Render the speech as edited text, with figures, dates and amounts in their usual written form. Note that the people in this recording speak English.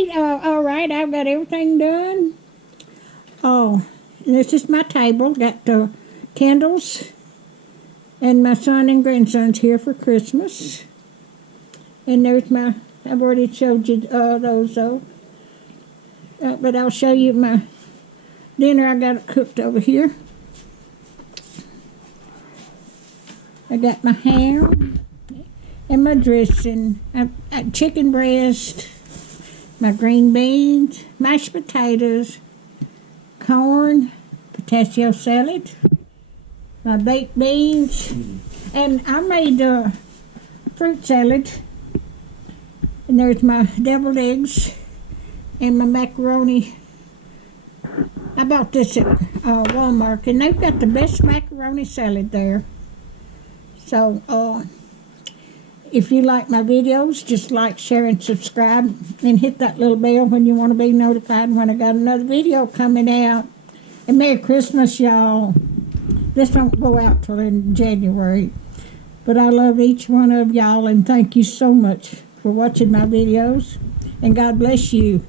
Okay, all right, I've got everything done. Oh, this is my table. Got the candles, and my son and grandson's here for Christmas. And there's I've already showed you those though. But I'll show you my dinner I got it cooked over here. I got my ham and my dressing, chicken breast, my green beans, mashed potatoes, corn, potato salad, my baked beans, and I made a fruit salad. And there's my deviled eggs and my macaroni. I bought this at Walmart, and they've got the best macaroni salad there. So, if you like my videos, just like, share, and subscribe, and hit that little bell when you want to be notified when I got another video coming out. And Merry Christmas, y'all. This won't go out till in January. But I love each one of y'all, and thank you so much for watching my videos. And God bless you.